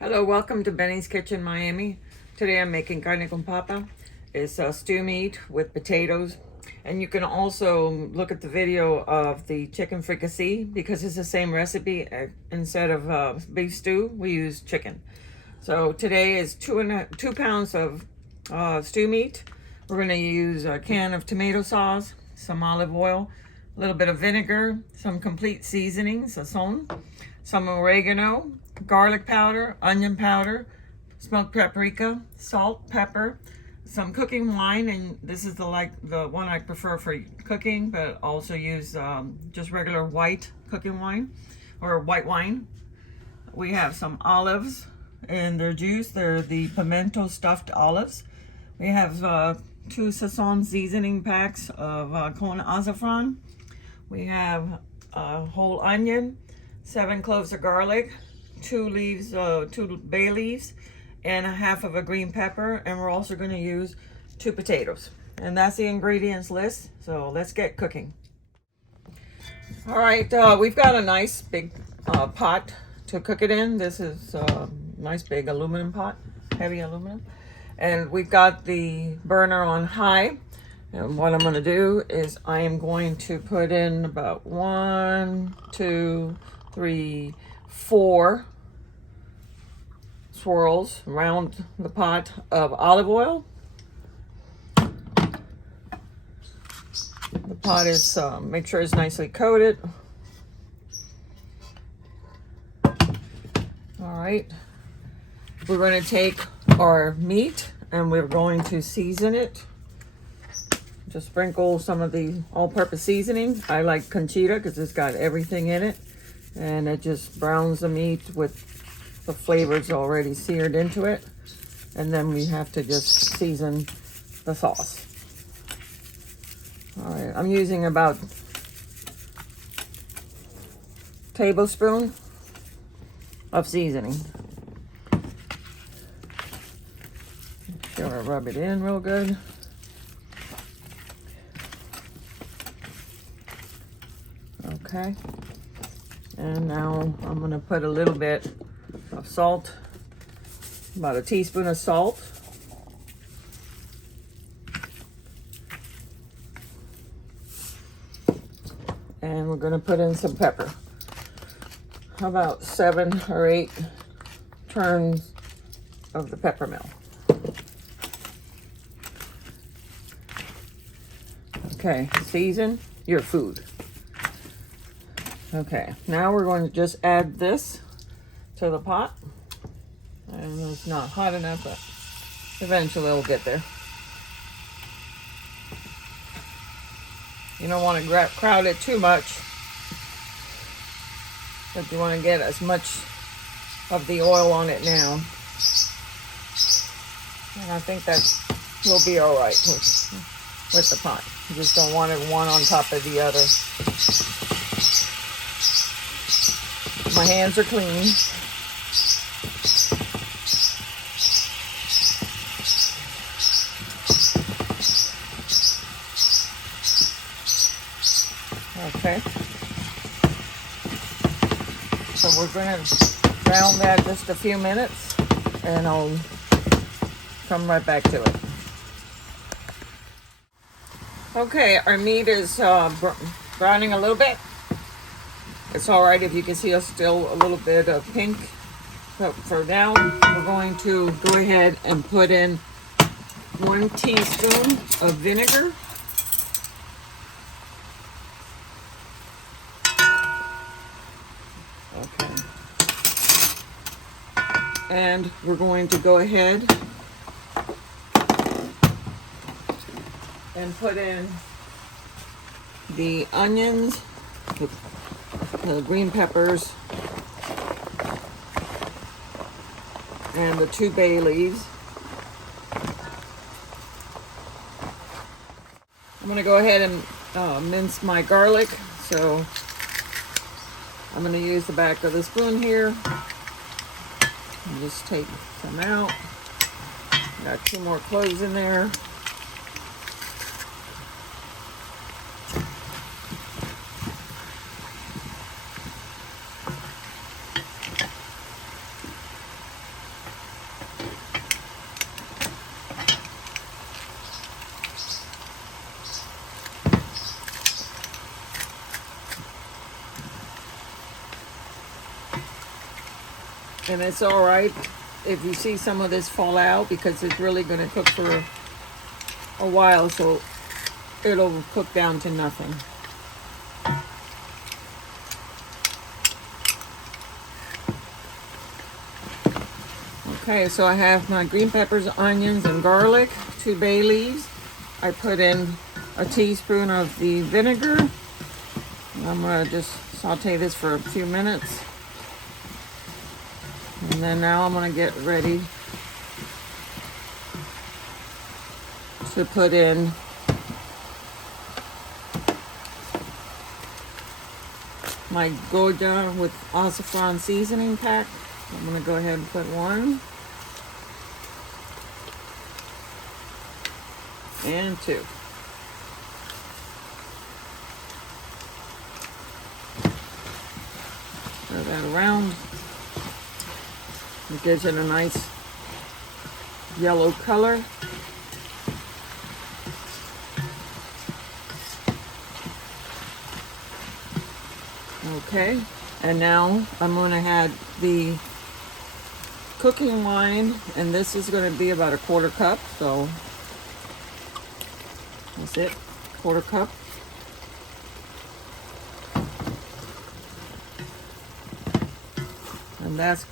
Hello, welcome to Benny's Kitchen, Miami. Today I'm making carne con papa. It's stew meat with potatoes. And you can also look at the video of the chicken fricassee because it's the same recipe. Instead of beef stew, we use chicken. So today is 2 pounds of stew meat. We're going to use a can of tomato sauce, some olive oil, a little bit of vinegar, some complete seasonings, sazon, some oregano, garlic powder, onion powder, smoked paprika, salt, pepper, some cooking wine, and this is the one I prefer for cooking, but also use just regular white cooking wine or white wine. We have some olives and their juice. They're the pimento stuffed olives. We have 2 sazon seasoning packs of con azafran. We have a whole onion, 7 cloves of garlic, 2 bay leaves, and a half of a green pepper. And we're also going to use 2 potatoes. And that's the ingredients list. So let's get cooking. All right, we've got a nice big pot to cook it in. This is a nice big aluminum pot, heavy aluminum. And we've got the burner on high. And what I'm going to do is I am going to put in about 1, 2, 3, 4 swirls around the pot of olive oil. The pot is, make sure it's nicely coated. All right. We're going to take our meat and we're going to season it. Just sprinkle some of the all-purpose seasoning. I like Conchita because it's got everything in it. And it just browns the meat with the flavors already seared into it. And then we have to just season the sauce. All right, I'm using about a tablespoon of seasoning. Make sure I rub it in real good. Okay, and now I'm going to put a little bit of salt, about a teaspoon of salt. And we're going to put in some pepper. How about 7 or 8 turns of the pepper mill. Okay, season your food. Okay, now we're going to just add this to the pot. And it's not hot enough, but eventually it'll get there. You don't want to crowd it too much, but you want to get as much of the oil on it now. And I think that will be all right with the pot. You just don't want it one on top of the other. My hands are clean. Okay. So we're going to brown that just a few minutes and I'll come right back to it. Okay, our meat is browning a little bit. It's all right if you can see still a little bit of pink. But for now, we're going to go ahead and put in 1 teaspoon of vinegar. Okay. And we're going to go ahead and put in the onions, the green peppers, and the 2 bay leaves. I'm going to go ahead and mince my garlic, so I'm going to use the back of the spoon here and just take some out. Got 2 more cloves in there. And it's all right if you see some of this fall out, because it's really going to cook for a while, so it'll cook down to nothing. Okay, so I have my green peppers, onions, and garlic, 2 bay leaves. I put in a teaspoon of the vinegar. And I'm going to just saute this for a few minutes. And then now I'm going to get ready to put in my Goya with Azafran seasoning pack. I'm going to go ahead and put 1 and 2. Stir that around. It gives it a nice yellow color. Okay, and now I'm going to add the cooking wine, and this is going to be about 1/4 cup, so that's it, 1/4 cup. And that's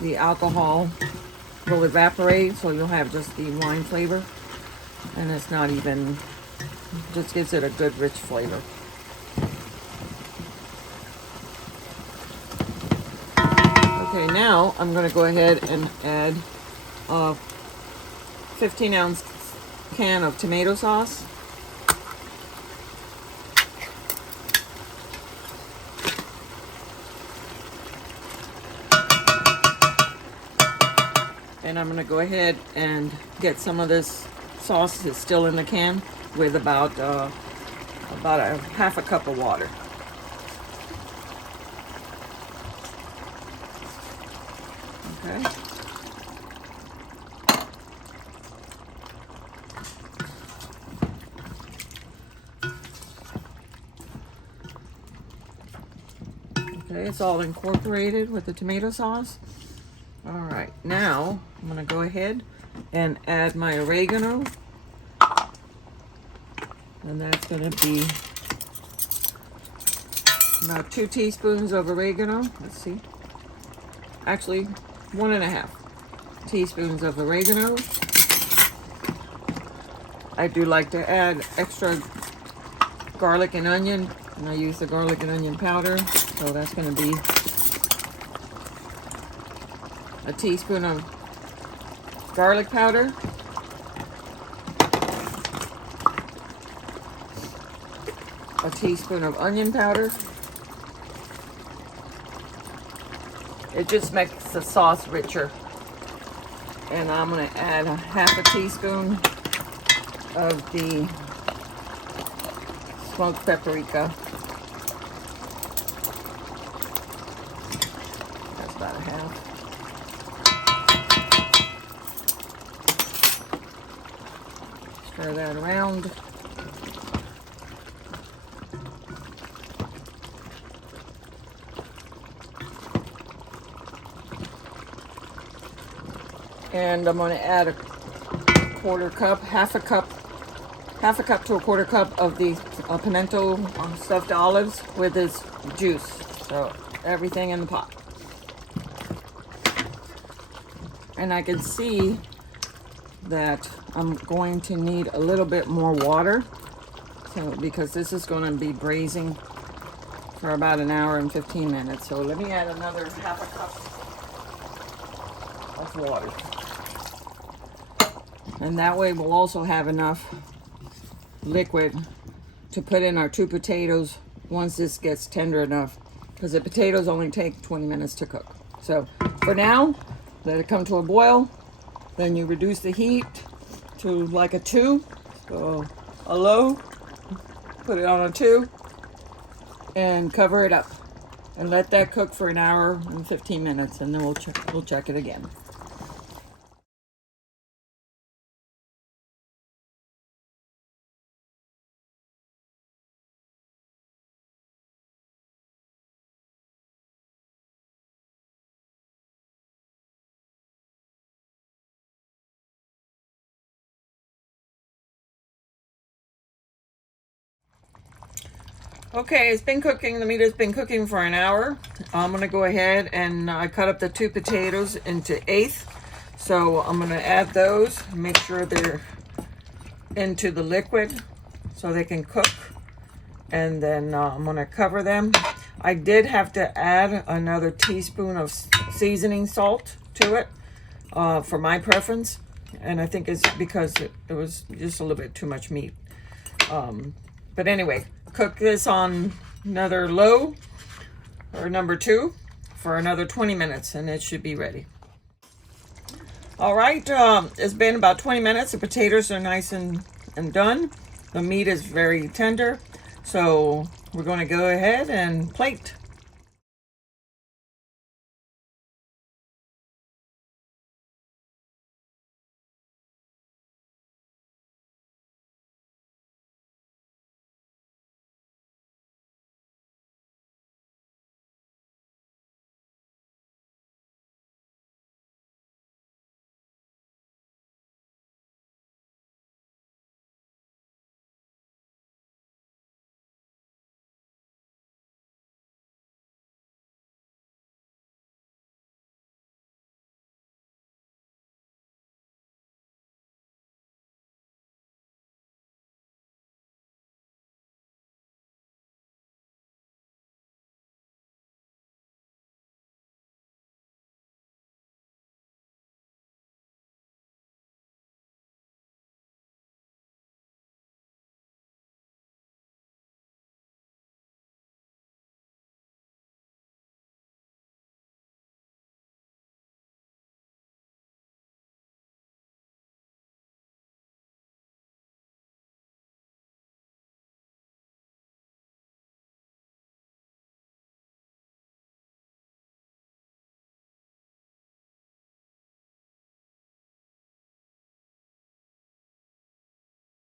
the alcohol will evaporate, so you'll have just the wine flavor, and it's not even, just gives it a good rich flavor. Okay, now I'm going to go ahead and add a 15-ounce can of tomato sauce. And I'm going to go ahead and get some of this sauce that's still in the can with about a 1/2 cup of water. Okay. Okay, it's all incorporated with the tomato sauce. All right, now I'm gonna go ahead and add my oregano. And that's gonna be about 2 teaspoons of oregano. Let's see. Actually, 1.5 teaspoons of oregano. I do like to add extra garlic and onion, and I use the garlic and onion powder, so that's going to be a teaspoon of garlic powder, a teaspoon of onion powder. It just makes the sauce richer. And I'm going to add a 1/2 teaspoon of the smoked paprika. That's about 1/2. Stir that around. And I'm going to add a 1/4 cup, 1/2 cup to a 1/4 cup of the pimento stuffed olives with its juice. So everything in the pot. And I can see that I'm going to need a little bit more water, so because this is going to be braising for about 1 hour and 15 minutes. So let me add another 1/2 cup of water. And that way we'll also have enough liquid to put in our 2 potatoes once this gets tender enough, because the potatoes only take 20 minutes to cook. So for now, let it come to a boil. Then you reduce the heat to like a 2, so a low, put it on a 2, and cover it up. And let that cook for 1 hour and 15 minutes, and then we'll check it again. Okay, it's been cooking. The meat has been cooking for an hour. I'm gonna go ahead and I cut up the 2 potatoes into eighths. So I'm gonna add those, make sure they're into the liquid so they can cook. And then I'm gonna cover them. I did have to add another teaspoon of seasoning salt to it for my preference. And I think it's because it was just a little bit too much meat. But anyway, cook this on another low or number 2 for another 20 minutes and it should be ready. All right, it's been about 20 minutes. The potatoes are nice and done. The meat is very tender. So we're going to go ahead and plate.